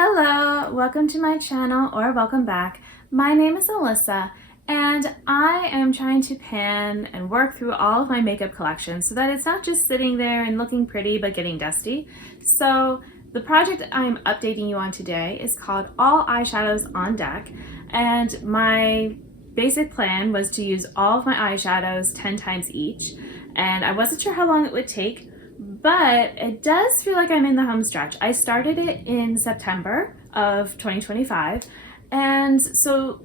Hello, welcome to my channel or welcome back. My name is Alyssa and I am trying to pan and work through all of my makeup collection so that it's not just sitting there and looking pretty but getting dusty. So the project I'm updating you on today is called All Eyeshadows on Deck, and my basic plan was to use all of my eyeshadows 10 times each, and I wasn't sure how long it would take, but it does feel like I'm in the home stretch. I started it in September of 2025, and so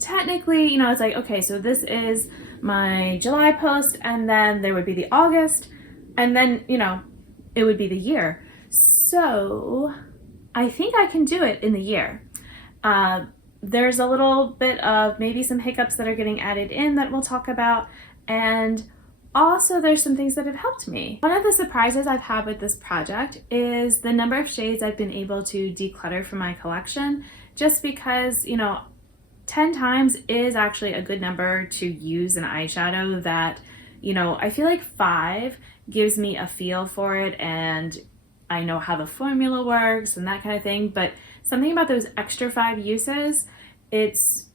technically, it's like, okay, so this is my July post, and then there would be the August, and then, it would be the year. So I think I can do it in the year. There's a little bit of maybe some hiccups that are getting added in that we'll talk about, and also there's some things that have helped me. One of the surprises I've had with this project is the number of shades I've been able to declutter from my collection, just because, 10 times is actually a good number to use an eyeshadow that, I feel like 5 gives me a feel for it and I know how the formula works and that kind of thing, but something about those extra 5 uses, it's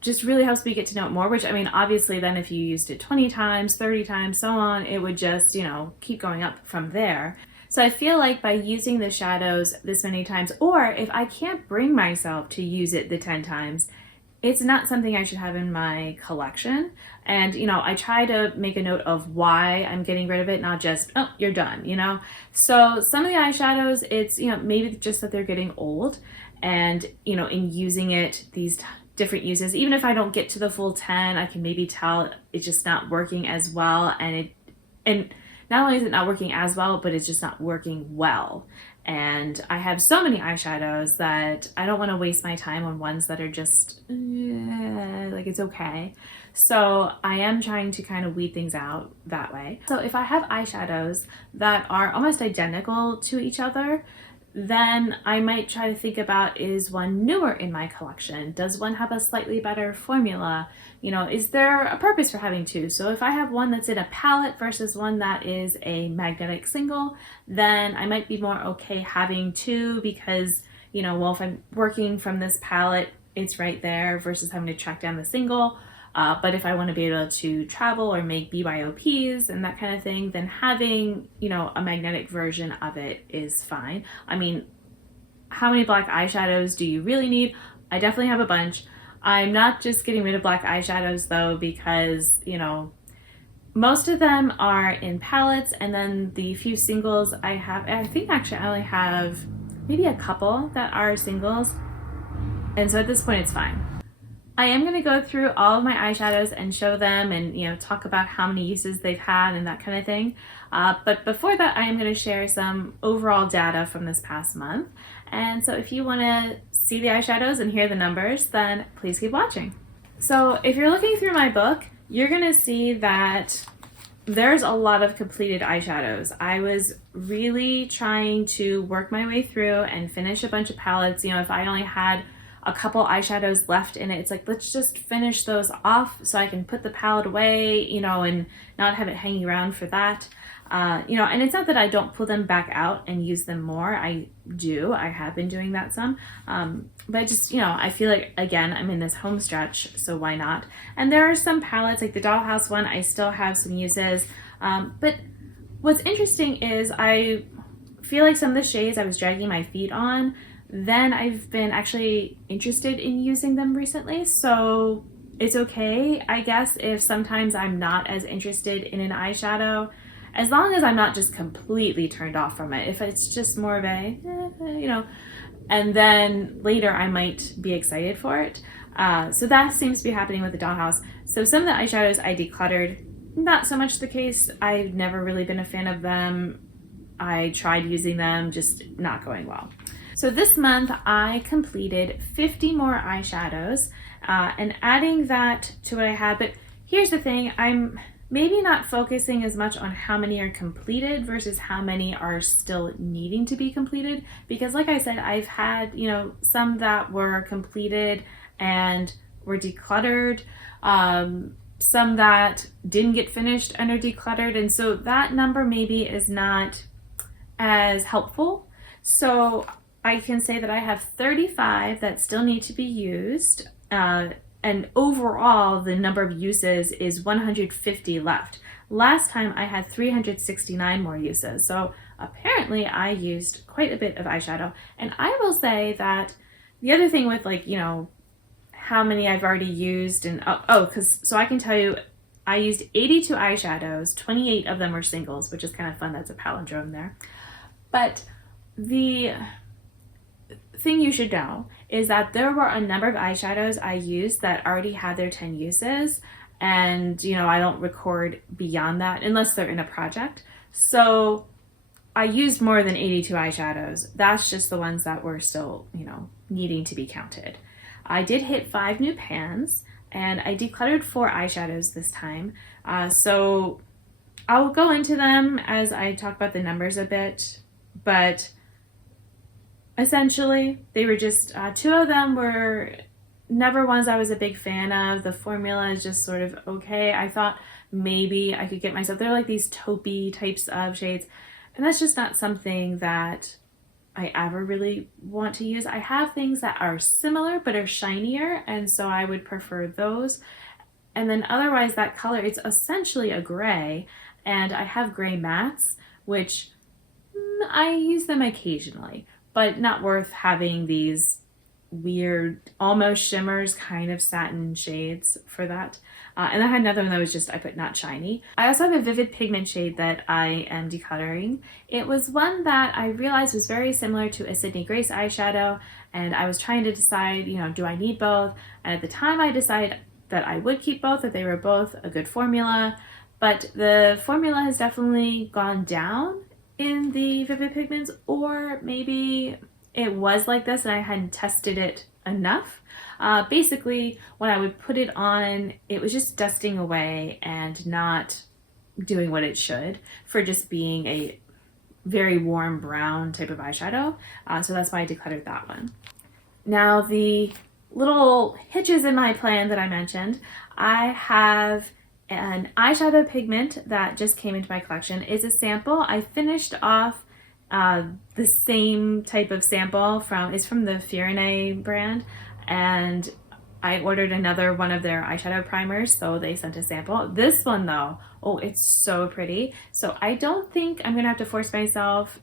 just really helps me get to know it more, which, obviously then if you used it 20 times, 30 times, so on, it would just, keep going up from there. So I feel like by using the shadows this many times, or if I can't bring myself to use it the 10 times, it's not something I should have in my collection. And, I try to make a note of why I'm getting rid of it, not just, oh, you're done, So some of the eyeshadows, it's, maybe just that they're getting old, and, in using it, these different uses, even if I don't get to the full 10, I can maybe tell it's just not working as well, and not only is it not working as well, but it's just not working well. And I have so many eyeshadows that I don't want to waste my time on ones that are just like it's okay. So I am trying to kind of weed things out that way. So if I have eyeshadows that are almost identical to each other, then I might try to think about, is one newer in my collection? Does one have a slightly better formula? Is there a purpose for having 2? So if I have one that's in a palette versus one that is a magnetic single, then I might be more okay having 2 because, well, if I'm working from this palette, it's right there versus having to track down the single. But if I want to be able to travel or make BYOPs and that kind of thing, then having, a magnetic version of it is fine. How many black eyeshadows do you really need? I definitely have a bunch. I'm not just getting rid of black eyeshadows though, because, most of them are in palettes, and then the few singles I have, I think actually I only have maybe a couple that are singles. And so at this point it's fine. I am going to go through all of my eyeshadows and show them and, talk about how many uses they've had and that kind of thing. But before that, I am going to share some overall data from this past month. And so if you want to see the eyeshadows and hear the numbers, then please keep watching. So if you're looking through my book, you're going to see that there's a lot of completed eyeshadows. I was really trying to work my way through and finish a bunch of palettes. If I only had a couple eyeshadows left in it, it's like, let's just finish those off so I can put the palette away, and not have it hanging around for that. And it's not that I don't pull them back out and use them more. I do. I have been doing that some. But just, I feel like, again, I'm in this home stretch, so why not? And there are some palettes, like the Dollhouse one, I still have some uses. But what's interesting is I feel like some of the shades I was dragging my feet on, then I've been actually interested in using them recently. So it's okay, I guess, if sometimes I'm not as interested in an eyeshadow, as long as I'm not just completely turned off from it. If it's just more of a, and then later I might be excited for it. So that seems to be happening with the Dollhouse. So some of the eyeshadows I decluttered, not so much the case. I've never really been a fan of them. I tried using them, just not going well. So this month I completed 50 more eyeshadows and adding that to what I had. But here's the thing, I'm maybe not focusing as much on how many are completed versus how many are still needing to be completed. Because like I said, I've had, some that were completed and were decluttered, some that didn't get finished and are decluttered. And so that number maybe is not as helpful. So I can say that I have 35 that still need to be used. And overall, the number of uses is 150 left. Last time I had 369 more uses. So apparently I used quite a bit of eyeshadow. And I will say that the other thing with, like, you know, how many I've already used, and so I can tell you I used 82 eyeshadows, 28 of them were singles, which is kind of fun. That's a palindrome there. But the thing you should know is that there were a number of eyeshadows I used that already had their 10 uses, and you know, I don't record beyond that unless they're in a project. So I used more than 82 eyeshadows. That's just the ones that were still, you know, needing to be counted. I did hit 5 new pans, and I decluttered 4 eyeshadows this time. So I'll go into them as I talk about the numbers a bit, but essentially they were just 2 of them were never ones I was a big fan of. The formula is just sort of okay. I thought maybe I could get myself, they're like these taupey types of shades, and that's just not something that I ever really want to use. I have things that are similar but are shinier, and so I would prefer those. And then otherwise, that color, it's essentially a gray, and I have gray mattes, which I use them occasionally, but not worth having these weird, almost shimmers, kind of satin shades for that. And I had another one that was just, I put not shiny. I also have a vivid pigment shade that I am decluttering. It was one that I realized was very similar to a Sydney Grace eyeshadow, and I was trying to decide, you know, do I need both? And at the time I decided that I would keep both, that they were both a good formula, but the formula has definitely gone down in the vivid pigments, or maybe it was like this and I hadn't tested it enough. Basically, when I would put it on, it was just dusting away and not doing what it should for just being a very warm brown type of eyeshadow. So that's why I decluttered that one. Now, the little hitches in my plan that I mentioned, I have an eyeshadow pigment that just came into my collection. It's a sample. I finished off the same type of sample it's from the Fiorine brand, and I ordered another one of their eyeshadow primers, so they sent a sample. This one though, oh, it's so pretty. So I don't think I'm gonna have to force myself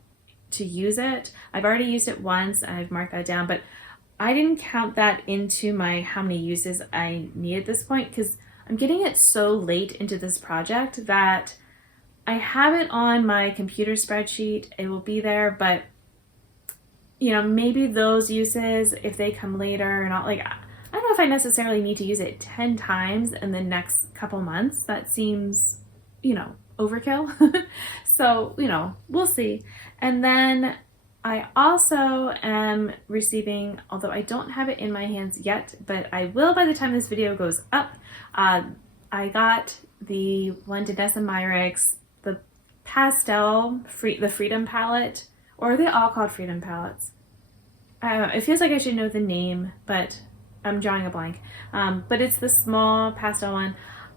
to use it. I've already used it once and I've marked that down, but I didn't count that into my how many uses I need at this point, because I'm getting it so late into this project that I have it on my computer spreadsheet. It will be there, but you know, maybe those uses, if they come later, and I don't know if I necessarily need to use it 10 times in the next couple months. That seems, you know, overkill. So, you know, we'll see. And then I also am receiving, although I don't have it in my hands yet, but I will by the time this video goes up, I got the one Danessa Myricks, the pastel, the Freedom palette, or are they all called Freedom palettes? I don't know, it feels like I should know the name, but I'm drawing a blank. But it's the small pastel one.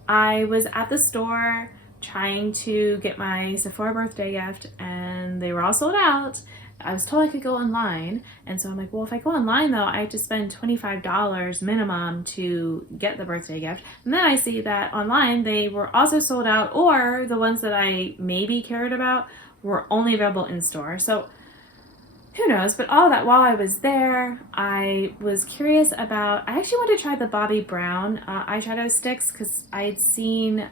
I was at the store trying to get my Sephora birthday gift, and they were all sold out. I was told I could go online, and so I'm like, well, if I go online though, I have to spend $25 minimum to get the birthday gift. And then I see that online they were also sold out, or the ones that I maybe cared about were only available in store. So who knows? But all that while I was there, I was curious about, I actually wanted to try the Bobbi Brown eyeshadow sticks, because I had seen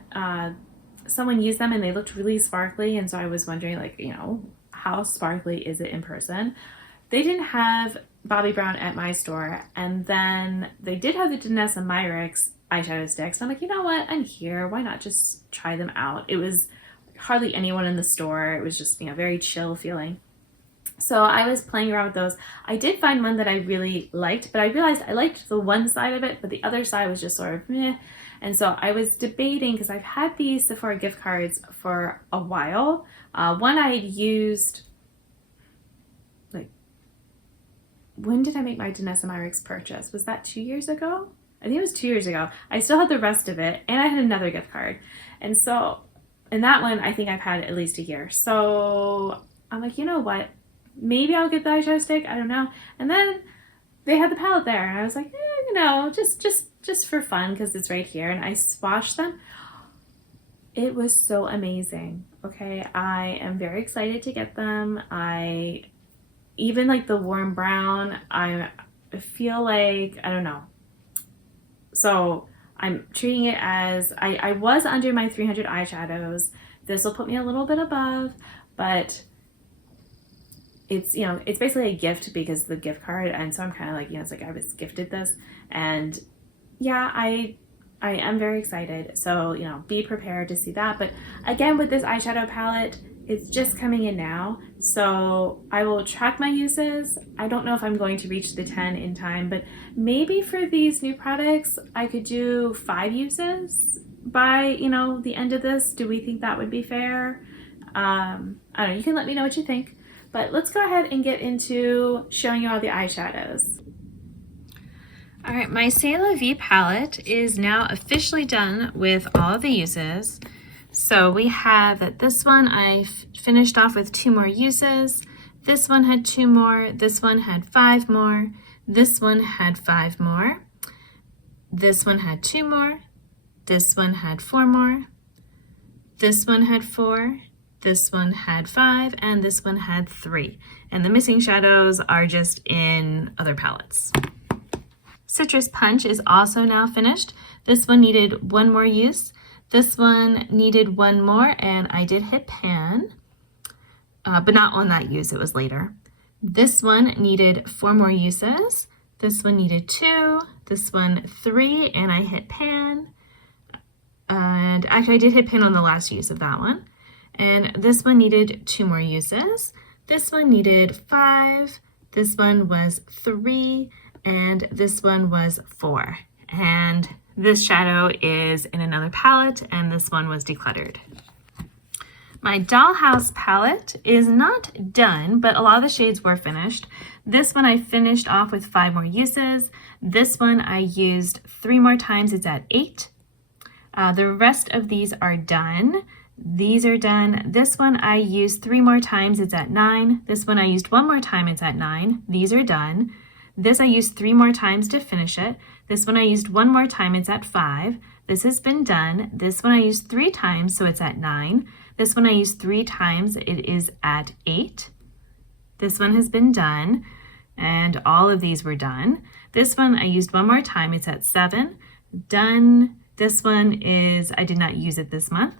someone use them and they looked really sparkly, and so I was wondering, like, you know, how sparkly is it in person? They didn't have Bobbi Brown at my store, and then they did have the Danessa Myricks eyeshadow sticks. I'm like, you know what? I'm here. Why not just try them out? It was hardly anyone in the store. It was just, you know, very chill feeling. So I was playing around with those. I did find one that I really liked, but I realized I liked the one side of it, but the other side was just sort of meh. And so I was debating, because I've had these Sephora gift cards for a while. One I had used, like, when did I make my Danessa Myricks purchase? Was that 2 years ago? I think it was 2 years ago. I still had the rest of it, and I had another gift card. And so, and that one I think I've had at least a year. So I'm like, you know what? maybe I'll get the eyeshadow stick, I don't know. And then they had the palette there, and I was like, you know, just for fun because it's right here. And I swatched them. It was so amazing. Okay, I am very excited to get them. I even like the warm brown, I feel like, I don't know. So I'm treating it as, I was under my 300 eyeshadows. This will put me a little bit above, but it's, you know, it's basically a gift because the gift card. And so I'm kind of like, you know, it's like I was gifted this. And yeah, I am very excited. So, you know, be prepared to see that. But again, with this eyeshadow palette, it's just coming in now. So I will track my uses. I don't know if I'm going to reach the 10 in time, but maybe for these new products, I could do 5 uses by, you know, the end of this. Do we think that would be fair? I don't know. You can let me know what you think. But let's go ahead and get into showing you all the eyeshadows. All right, my C'est La Vie palette is now officially done with all of the uses. So we have that this one I finished off with 2 more uses. This one had 2 more. This one had 5 more. This one had 5 more. This one had 2 more. This one had 4 more. This one had 4. This one had 5, and this one had 3. And the missing shadows are just in other palettes. Citrus Punch is also now finished. This one needed 1 more use. This one needed 1 more, and I did hit pan, but not on that use, it was later. This one needed 4 more uses. This one needed 2, this one 3, and I hit pan. And actually I did hit pan on the last use of that one. And this one needed 2 more uses. This one needed 5, this one was 3, and this one was 4. And this shadow is in another palette, and this one was decluttered. My Dollhouse palette is not done, but a lot of the shades were finished. This one I finished off with 5 more uses. This one I used 3 more times, it's at 8. The rest of these are done. These are done. This one I used 3 more times, it's at 9. This one I used 1 more time, it's at 9. These are done. This I used 3 more times to finish it. This one I used 1 more time, it's at 5. This has been done. This one I used 3 times, so it's at 9. This one I used 3 times, it is at 8. This one has been done, and all of these were done. This one I used 1 more time, it's at 7. Done. This one is, I did not use it this month.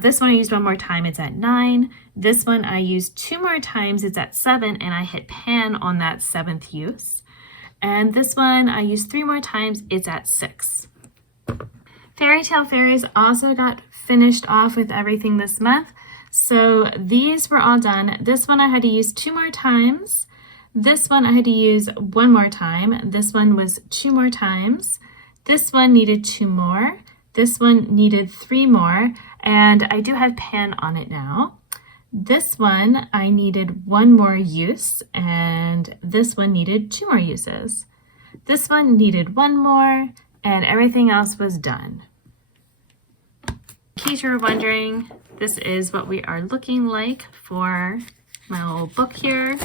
This one I used 1 more time, it's at 9. This one I used 2 more times, it's at 7, and I hit pan on that 7th use. And this one I used 3 more times, it's at 6. Fairy Tale Fairies also got finished off with everything this month. So these were all done. This one I had to use 2 more times. This one I had to use 1 more time. This one was 2 more times. This one needed 2 more. This one needed 3 more. And I do have pan on it now. This one I needed 1 more use, and this one needed 2 more uses. This one needed 1 more, and everything else was done. In case you're wondering, this is what we are looking like for my little book here.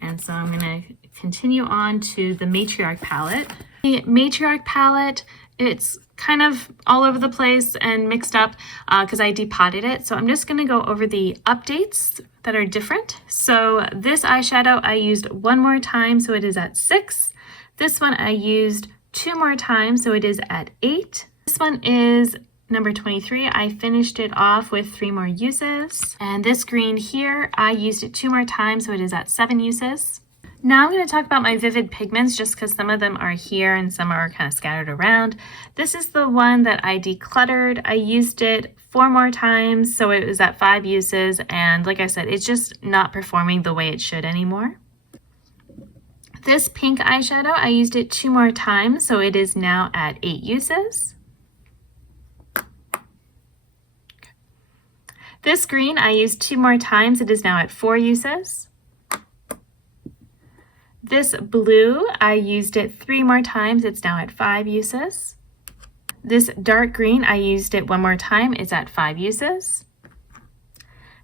And so I'm going to continue on to the Matriarch palette. The Matriarch palette, it's kind of all over the place and mixed up because I depotted it. So I'm just going to go over the updates that are different. So this eyeshadow I used 1 more time, so it is at 6. This one I used 2 more times, so it is at 8. This one is number 23. I finished it off with 3 more uses. And this green here, I used it 2 more times, so it is at 7 uses. Now I'm going to talk about my vivid pigments just because some of them are here and some are kind of scattered around. This is the one that I decluttered. I used it 4 more times, so it was at 5 uses, and like I said, it's just not performing the way it should anymore. This pink eyeshadow, I used it 2 more times, so it is now at 8 uses. This green, I used 2 more times, it is now at 4 uses. This blue, I used it 3 more times, it's now at 5 uses. This dark green, I used it 1 more time, it's at 5 uses.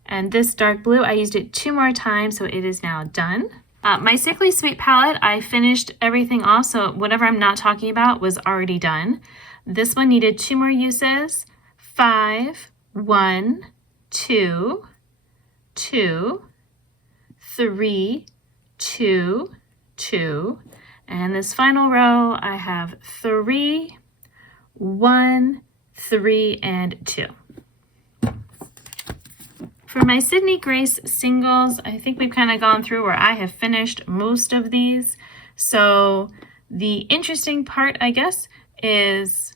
And this dark blue, I used it 2 more times, so it is now done. My Sickly Sweet palette, I finished everything off, so whatever I'm not talking about was already done. This one needed 2 more uses. 5, 1, 2, 2, 3, 2, 2. And this final row, I have 3, 1, 3, and 2. For my Sydney Grace singles, I think we've kind of gone through where I have finished most of these. So the interesting part, I guess, is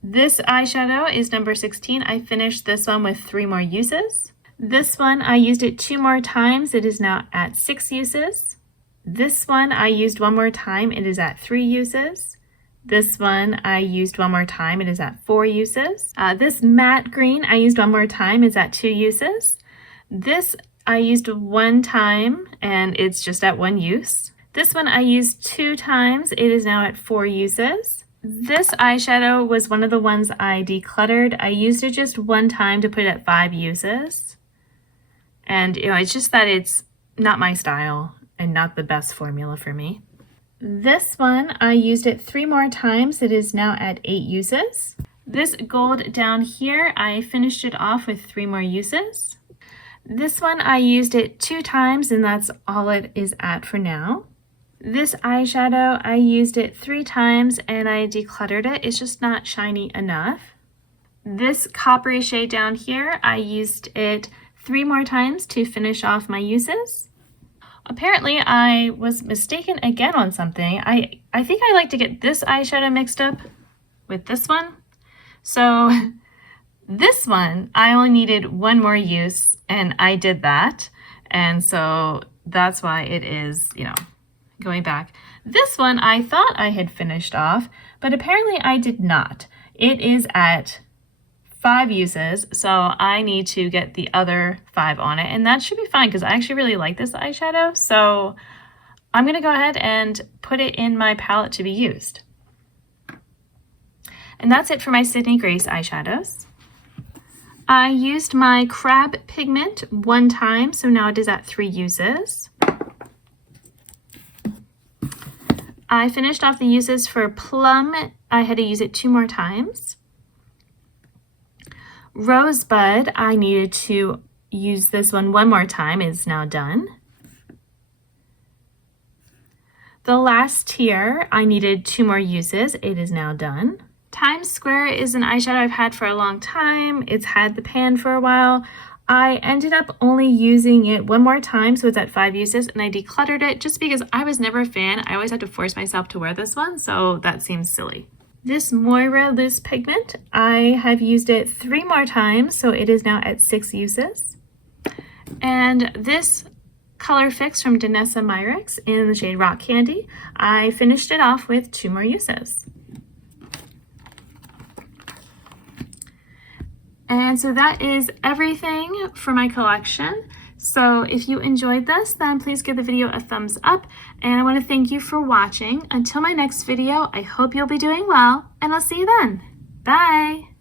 this eyeshadow is number 16. I finished this one with 3 more uses. This one, I used it 2 more times. It is now at 6 uses. This one, I used 1 more time. It is at 3 uses. This one, I used 1 more time. It is at 4 uses. This matte green, I used 1 more time. It's at 2 uses. This, I used 1 time, and it's just at 1 use. This one, I used 2 times. It is now at 4 uses. This eyeshadow was one of the ones I decluttered. I used it just 1 time to put it at 5 uses. And, it's just that it's not my style and not the best formula for me. This one, I used it 3 more times. It is now at 8 uses. This gold down here, I finished it off with 3 more uses. This one, I used it 2 times, and that's all it is at for now. This eyeshadow, I used it 3 times, and I decluttered it. It's just not shiny enough. This coppery shade down here, I used it 3 more times to finish off my uses. Apparently, I was mistaken again on something. I think I like to get this eyeshadow mixed up with this one. So this one, I only needed 1 more use, and I did that. And so that's why it is, going back. This one, I thought I had finished off, but apparently I did not. It is at 5 uses, so I need to get the other 5 on it, and that should be fine because I actually really like this eyeshadow, so I'm going to go ahead and put it in my palette to be used. And that's it for my Sydney Grace eyeshadows. I used my crab pigment 1 time, so now it is at 3 uses. I finished off the uses for plum. I had to use it 2 more times. Rosebud, I needed to use this one 1 more time. It's now done. The last tier, I needed 2 more uses. It is now done. Times Square is an eyeshadow I've had for a long time. It's had the pan for a while. I ended up only using it 1 more time, so it's at 5 uses, and I decluttered it just because I was never a fan. I always had to force myself to wear this one, so that seems silly. This Moira Loose Pigment, I have used it 3 more times, so it is now at 6 uses. And this Color Fix from Danessa Myricks in the shade Rock Candy, I finished it off with 2 more uses. And so that is everything for my collection. So if you enjoyed this, then please give the video a thumbs up. And I want to thank you for watching. Until my next video, I hope you'll be doing well, and I'll see you then. Bye!